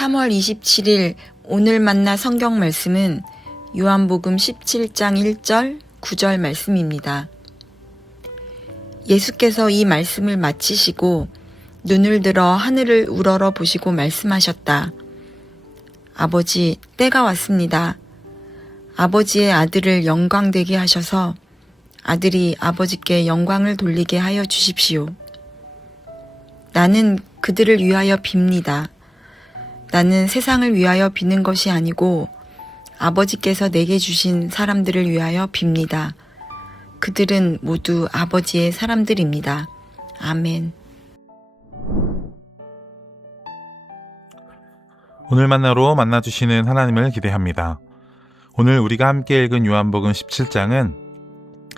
3월 27일 오늘 만나 성경 말씀은 요한복음 17장 1절, 9절 말씀입니다. 예수께서 이 말씀을 마치시고 눈을 들어 하늘을 우러러 보시고 말씀하셨다. 아버지, 때가 왔습니다. 아버지의 아들을 영광되게 하셔서 아들이 아버지께 영광을 돌리게 하여 주십시오. 나는 그들을 위하여 빕니다. 나는 세상을 위하여 비는 것이 아니고 아버지께서 내게 주신 사람들을 위하여 빕니다. 그들은 모두 아버지의 사람들입니다. 아멘. 오늘 만나로 만나주시는 하나님을 기대합니다. 오늘 우리가 함께 읽은 요한복음 17장은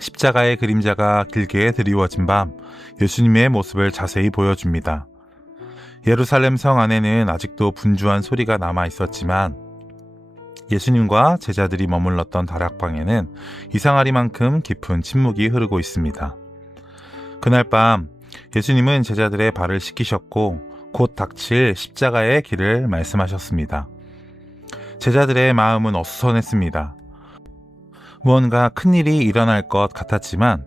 십자가의 그림자가 길게 드리워진 밤 예수님의 모습을 자세히 보여줍니다. 예루살렘 성 안에는 아직도 분주한 소리가 남아 있었지만 예수님과 제자들이 머물렀던 다락방에는 이상하리만큼 깊은 침묵이 흐르고 있습니다. 그날 밤 예수님은 제자들의 발을 씻기셨고 곧 닥칠 십자가의 길을 말씀하셨습니다. 제자들의 마음은 어수선했습니다. 무언가 큰일이 일어날 것 같았지만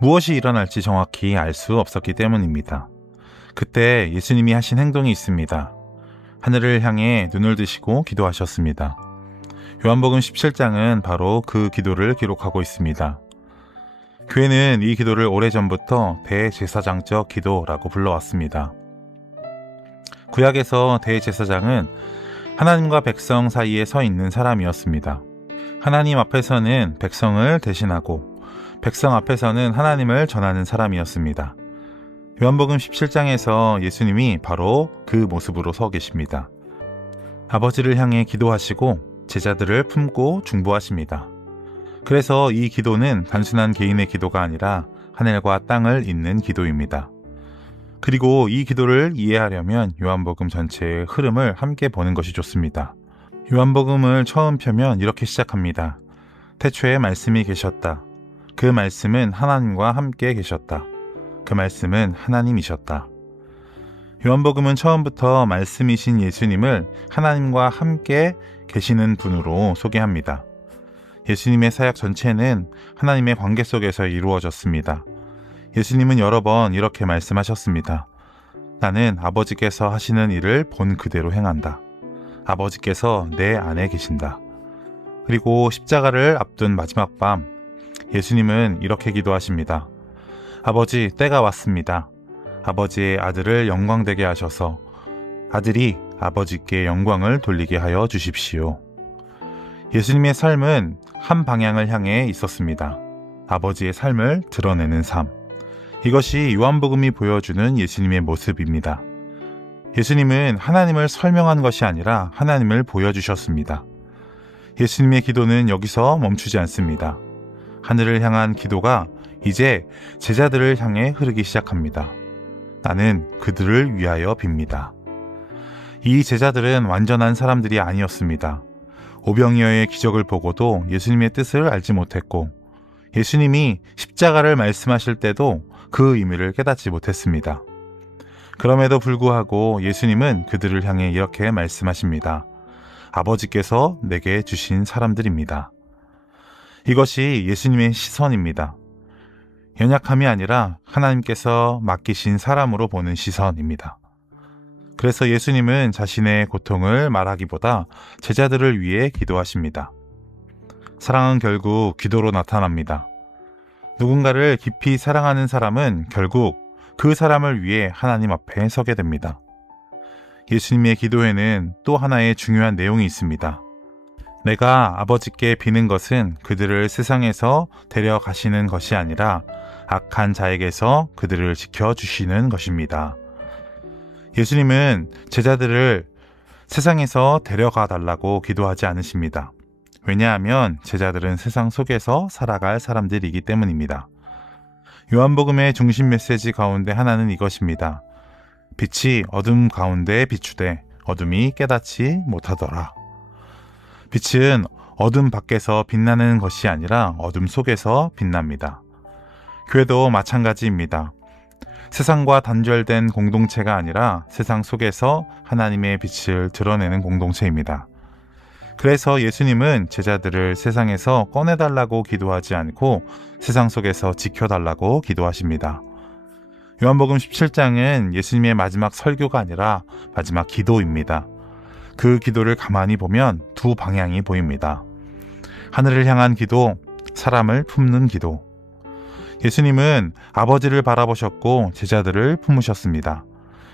무엇이 일어날지 정확히 알 수 없었기 때문입니다. 그때 예수님이 하신 행동이 있습니다. 하늘을 향해 눈을 드시고 기도하셨습니다. 요한복음 17장은 바로 그 기도를 기록하고 있습니다. 교회는 이 기도를 오래전부터 대제사장적 기도라고 불러왔습니다. 구약에서 대제사장은 하나님과 백성 사이에 서 있는 사람이었습니다. 하나님 앞에서는 백성을 대신하고 백성 앞에서는 하나님을 전하는 사람이었습니다. 요한복음 17장에서 예수님이 바로 그 모습으로 서 계십니다. 아버지를 향해 기도하시고 제자들을 품고 중보하십니다. 그래서 이 기도는 단순한 개인의 기도가 아니라 하늘과 땅을 잇는 기도입니다. 그리고 이 기도를 이해하려면 요한복음 전체의 흐름을 함께 보는 것이 좋습니다. 요한복음을 처음 펴면 이렇게 시작합니다. 태초에 말씀이 계셨다. 그 말씀은 하나님과 함께 계셨다. 그 말씀은 하나님이셨다. 요한복음은 처음부터 말씀이신 예수님을 하나님과 함께 계시는 분으로 소개합니다. 예수님의 사역 전체는 하나님의 관계 속에서 이루어졌습니다. 예수님은 여러 번 이렇게 말씀하셨습니다. 나는 아버지께서 하시는 일을 본 그대로 행한다. 아버지께서 내 안에 계신다. 그리고 십자가를 앞둔 마지막 밤, 예수님은 이렇게 기도하십니다. 아버지, 때가 왔습니다. 아버지의 아들을 영광되게 하셔서 아들이 아버지께 영광을 돌리게 하여 주십시오. 예수님의 삶은 한 방향을 향해 있었습니다. 아버지의 삶을 드러내는 삶. 이것이 요한복음이 보여주는 예수님의 모습입니다. 예수님은 하나님을 설명한 것이 아니라 하나님을 보여주셨습니다. 예수님의 기도는 여기서 멈추지 않습니다. 하늘을 향한 기도가 이제 제자들을 향해 흐르기 시작합니다. 나는 그들을 위하여 빕니다. 이 제자들은 완전한 사람들이 아니었습니다. 오병이어의 기적을 보고도 예수님의 뜻을 알지 못했고 예수님이 십자가를 말씀하실 때도 그 의미를 깨닫지 못했습니다. 그럼에도 불구하고 예수님은 그들을 향해 이렇게 말씀하십니다. 아버지께서 내게 주신 사람들입니다. 이것이 예수님의 시선입니다. 연약함이 아니라 하나님께서 맡기신 사람으로 보는 시선입니다. 그래서 예수님은 자신의 고통을 말하기보다 제자들을 위해 기도하십니다. 사랑은 결국 기도로 나타납니다. 누군가를 깊이 사랑하는 사람은 결국 그 사람을 위해 하나님 앞에 서게 됩니다. 예수님의 기도에는 또 하나의 중요한 내용이 있습니다. 내가 아버지께 비는 것은 그들을 세상에서 데려가시는 것이 아니라 악한 자에게서 그들을 지켜주시는 것입니다. 예수님은 제자들을 세상에서 데려가 달라고 기도하지 않으십니다. 왜냐하면 제자들은 세상 속에서 살아갈 사람들이기 때문입니다. 요한복음의 중심 메시지 가운데 하나는 이것입니다. 빛이 어둠 가운데 비추되 어둠이 깨닫지 못하더라. 빛은 어둠 밖에서 빛나는 것이 아니라 어둠 속에서 빛납니다. 교회도 마찬가지입니다. 세상과 단절된 공동체가 아니라 세상 속에서 하나님의 빛을 드러내는 공동체입니다. 그래서 예수님은 제자들을 세상에서 꺼내달라고 기도하지 않고 세상 속에서 지켜달라고 기도하십니다. 요한복음 17장은 예수님의 마지막 설교가 아니라 마지막 기도입니다. 그 기도를 가만히 보면 두 방향이 보입니다. 하늘을 향한 기도, 사람을 품는 기도. 예수님은 아버지를 바라보셨고 제자들을 품으셨습니다.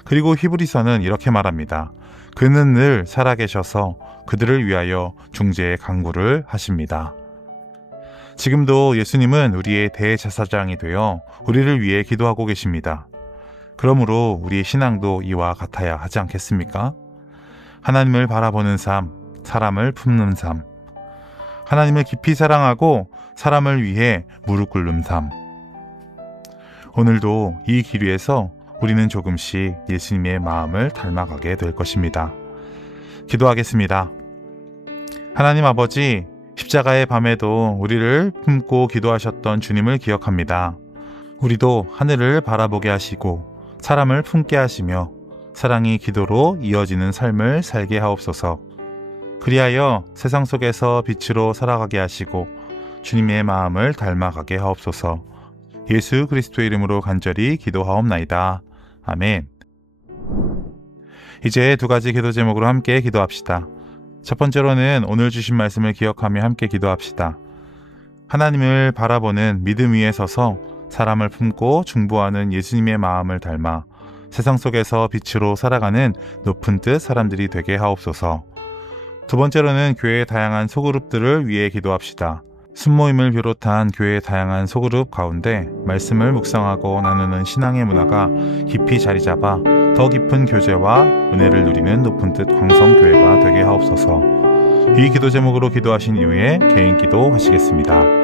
그리고 히브리서는 이렇게 말합니다. 그는 늘 살아계셔서 그들을 위하여 중재의 간구를 하십니다. 지금도 예수님은 우리의 대제사장이 되어 우리를 위해 기도하고 계십니다. 그러므로 우리의 신앙도 이와 같아야 하지 않겠습니까? 하나님을 바라보는 삶, 사람을 품는 삶. 하나님을 깊이 사랑하고 사람을 위해 무릎 꿇는 삶. 오늘도 이 길 위에서 우리는 조금씩 예수님의 마음을 닮아가게 될 것입니다. 기도하겠습니다. 하나님 아버지, 십자가의 밤에도 우리를 품고 기도하셨던 주님을 기억합니다. 우리도 하늘을 바라보게 하시고 사람을 품게 하시며 사랑이 기도로 이어지는 삶을 살게 하옵소서. 그리하여 세상 속에서 빛으로 살아가게 하시고 주님의 마음을 닮아가게 하옵소서. 예수 그리스도의 이름으로 간절히 기도하옵나이다. 아멘. 이제 두 가지 기도 제목으로 함께 기도합시다. 첫 번째로는 오늘 주신 말씀을 기억하며 함께 기도합시다. 하나님을 바라보는 믿음 위에 서서 사람을 품고 중보하는 예수님의 마음을 닮아 세상 속에서 빛으로 살아가는 높은 뜻 사람들이 되게 하옵소서. 두 번째로는 교회의 다양한 소그룹들을 위해 기도합시다. 순모임을 비롯한 교회의 다양한 소그룹 가운데 말씀을 묵상하고 나누는 신앙의 문화가 깊이 자리 잡아 더 깊은 교제와 은혜를 누리는 높은 뜻 광성교회가 되게 하옵소서. 이 기도 제목으로 기도하신 이후에 개인 기도 하시겠습니다.